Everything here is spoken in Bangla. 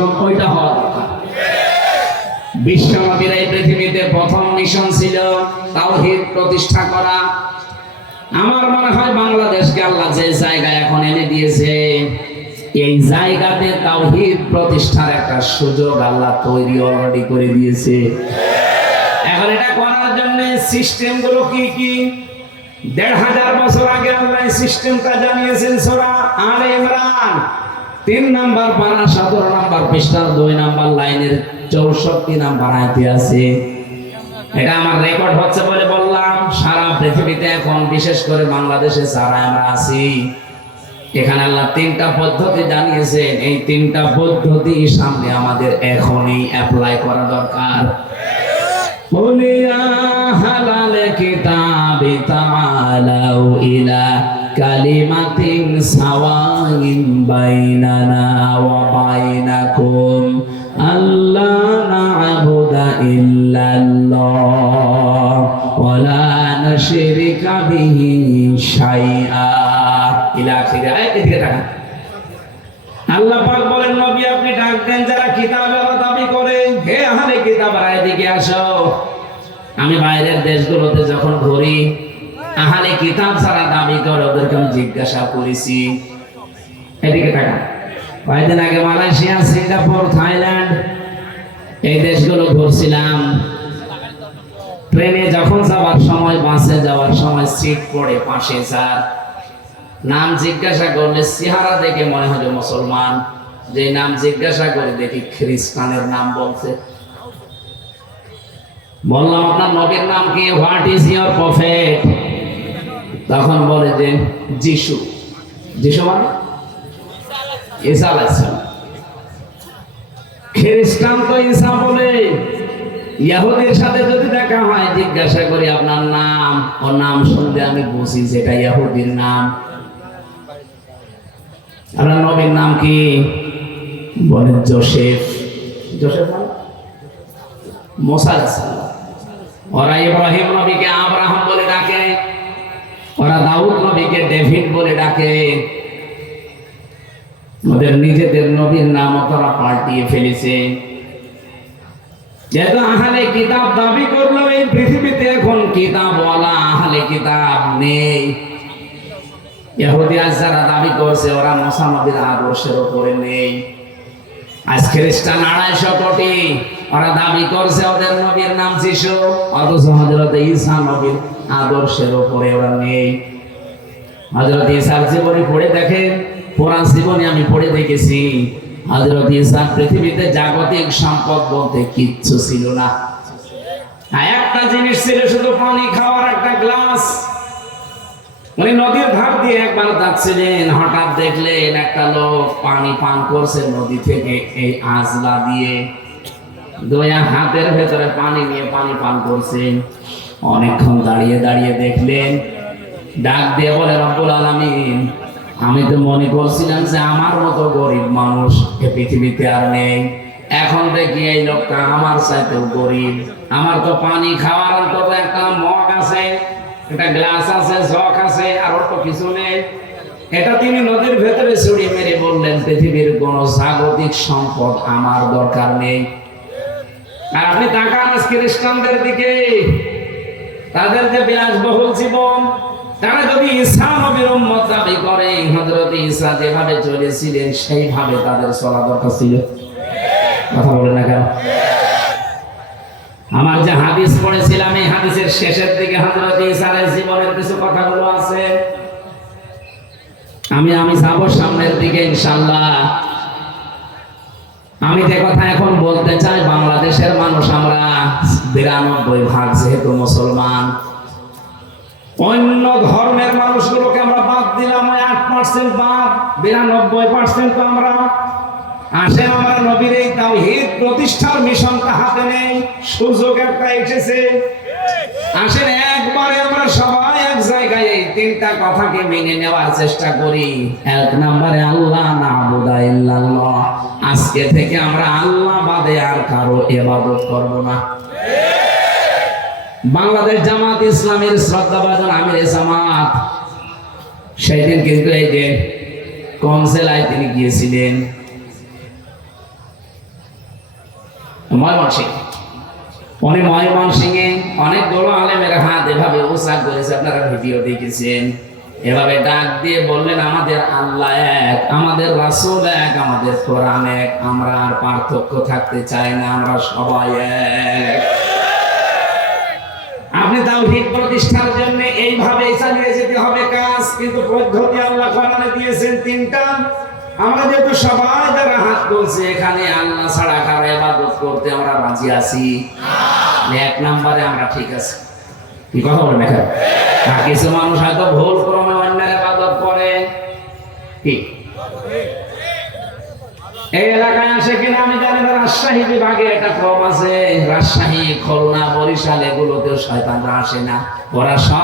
মিশন ওইটা হওয়া দরকার। বিশ্বনবীর এই পৃথিবীতে প্রথম মিশন ছিল তাওহীদ প্রতিষ্ঠা করা। আমার মনে হয় বাংলাদেশকে আল্লাহ যে জায়গায় এখন এনে দিয়েছে, এই জায়গাতে তাওহীদ প্রতিষ্ঠার একটা সুযোগ আল্লাহ তৈরি অলরেডি করে দিয়েছে। এখন এটা করার জন্য সিস্টেম গুলো কি কি, ১৫০০ বছর আগে আল্লাহ সিস্টেমটা জানিয়েছেন সূরা আলে ইমরান ৩ নাম্বার পারা ১৭ নাম্বার পৃষ্ঠার ২ নাম্বার লাইনের ৬৪ নাম্বার আয়াতে আছে। এটা আমার রেকর্ড হচ্ছে বলে বললাম। সারা পৃথিবীতে এখন বিশেষ করে বাংলাদেশে যারা আমরা আছি, এখানে আল্লাহ ৩টা পদ্ধতি জানিয়েছেন। এই 3টা পদ্ধতি সামনে আমাদের এখনই অ্যাপ্লাই করা দরকার। বলিয়া হালাল কিতাবি তাআলাউ ইলা কালিমাতিন সাওয়াইন বাইনানা ওয়া বাইনাকুম আল্লা না'বুদা ইল্লাল্লাহ ওয়া লা নুশরিকা বিহি শাইআ ইলা আখিরা। এদিকে তাকান। আল্লাহ পাক বলেন, নবী আপনি ডাক দেন যারা কিতাবের দাবি করে, হে আহলে কিতাবরা এদিকে আসো। আমি বাইরের দেশগুলোতে যখন ঘুরি, আহলে কিতাব যারা দাবি করে ওদেরকে আমি জিজ্ঞাসা করেছি। এদিকে তাকান। কয়েকদিন আগে মালয়েশিয়া, সিঙ্গাপুর, থাইল্যান্ড এই দেশগুলো ঘুরছিলাম। ট্রেনে যখন যাওয়ার সময়, বাসে যাওয়ার সময় সিট পড়ে পাশে স্যার নাম জিজ্ঞাসা করলে চেহারা দেখে মনে হলো মুসলমান, যে নাম জিজ্ঞাসা করে দেখি খ্রিস্টানের নাম বলছে। বললাম আপনার নবীর নাম কি, হোয়াট ইজ ইয়োর প্রফেট? তখন বলে যে যিশু। যিশু মানে ঈসা আলাইহিস সালাম। খ্রিস্টান তো ঈসা বলে। ইহুদির সাথে যদি দেখা হয় জিজ্ঞাসা করি আপনার নাম, ও নাম শুনলে আমি বুঝি যেটা ইহুদির নাম। আপনার নবীর নাম কি? বলে জোসেফ। জোসেফ মানে মুসা আলাইহিস সালাম। ওরা ইব্রাহিম নবীকে আব্রাহাম বলে ডাকে, ওরা দাউদ নবীকে ডেভিড বলে ডাকে। ওদের নিজেদের নবীর নাম তারা পাল্টিয়ে ফেলেছে। যেহেতু আহলে কিতাব দাবি করলো, এই পৃথিবীতে এখন কিতাবওয়ালা আহলে কিতাব নেই। ইহুদি যারা দাবি করছে ওরা মুসা নবীর আদর্শের উপরে নেই। আজ খ্রিস্টান ২৫০ কোটি, ওরা দাবি করছে ওদের নবীর নাম যিশু, অথচ হযরত ঈসা নবীর আদর্শের উপরে ওরা নেই। হযরত ঈসার জীবনী পড়ে দেখেন, পুরাণ জীবনী আমি পড়ে দেখেছি। হযরত ঈসা পৃথিবীতে জাগতিক সম্পদ বলতে কিচ্ছু ছিল না। একটা জিনিস ছিল, শুধু পানি খাওয়ার একটা গ্লাস। উনি নদীর ধার দিয়ে একবার যাচ্ছিলেন, হঠাৎ দেখলেন একটা লোক পানি পান করছে নদী থেকে এই আজলা দিয়ে। 2 হাতের ভেতরে পানি নিয়ে পানি পান করছেন। অনেকক্ষণ দাঁড়িয়ে দাঁড়িয়ে দেখলেন, ডাক দিয়ে বলে, রব্বুল আলামিন, আমি তো মনে করছিলাম যে আমার মতো গরিব মানুষ এ পৃথিবীতে আর নেই। এখন দেখি এই লোকটা আমার চাইতেও গরিব। আমার তো পানি খাওয়ার অন্তত একটা মগ আছে, একটা গ্লাস আছে, জগ আছে, আর তো কিছু নেই। এটা তিনি নদীর ভেতরে ছুড়ে মেরে বললেন, পৃথিবীর কোন জাগতিক সম্পদ আমার দরকার নেই। আর আপনি তাকান আজ খ্রিস্টানদের দিকে, তাদের যে বিলাসবহুল জীবন, তারা যদি ঈসা নবীর উম্মত দাবি করে, হযরত ঈসা যেভাবে চলেছিলেন সেইভাবে তাদের চলা দরকার ছিল। কথা বলে না কেন? আমার যে হাদিস পড়েছিলাম, এই হাদিসের শেষের দিকে হযরত ঈসার জীবনের কিছু কথাগুলো আছে। আমি যাব সামনের দিকে ইনশাআল্লাহ। আমি যে কথা এখন বলতে চাই, বাংলাদেশের মানুষ আমরা ৯২% যেহেতু মুসলমান, অন্য ধর্মের মানুষগুলোকে আমরা বাদ দিলাম, ৮% বাদ, ৯২% তো আমরা। আসেন, আমরা নবীর এই তাওহীদ প্রতিষ্ঠার মিশনটা হাতে নেই, সুযোগ একটা এসেছে। আসেন একবারে আমরা সবাই এক জায়গায় এই 3টা কথাকে মেনে নেওয়ার চেষ্টা করি। 1 নম্বরে আল্লাহ না'বুদা ইল্লাল্লাহ। আজকে থেকে আমরা আল্লাহ বাদে আর কারো ইবাদত করব না। বাংলাদেশ জামাত ইসলামের শ্রদ্ধাভাজন আমিরে জামাত সেদিন কিন্তু এই যে কনসেলায় তিনি গিয়েছিলেন, ময়মনসিংহ, উনি ময়মনসিংহে অনেকগুলো আলেমের হাত এভাবে উঁচা করেছে, আপনারা ভিডিও দেখেছেন। এভাবে ডাক দিয়ে বললেন আমাদের আল্লাহ এক, আমাদের রাসূল এক, আমাদের কোরআন এক, আমরা আর পার্থক্য থাকতে চাই না, আমরা সবাই এক। আপনি তাওহীদ প্রতিষ্ঠার জন্য এইভাবে চালিয়ে যেতে হবে কাজ, কিন্তু পদ্ধতি আল্লাহ কোরআনে দিয়েছেন তিনটা। আমরা যেহেতু সবাই যারা হাত তুলছে এখানে আল্লাহ ছাড়া কারো ইবাদত করতে আমরা রাজি আছি, এক নম্বরে আমরা ঠিক আছে। কি কথা বলেন এখানে? আর কিছু মানুষ হয়তো ভুল ক্রমে অন্যের ইবাদত করে। কি এই এলাকায় আসে কিনা আমি জানি না, রাজশাহী বিভাগে একটা ক্রম আছে, রাজশাহী, খুলনা, বরিশাল এগুলোতেও শয়তানরা আসে না, ওরা সব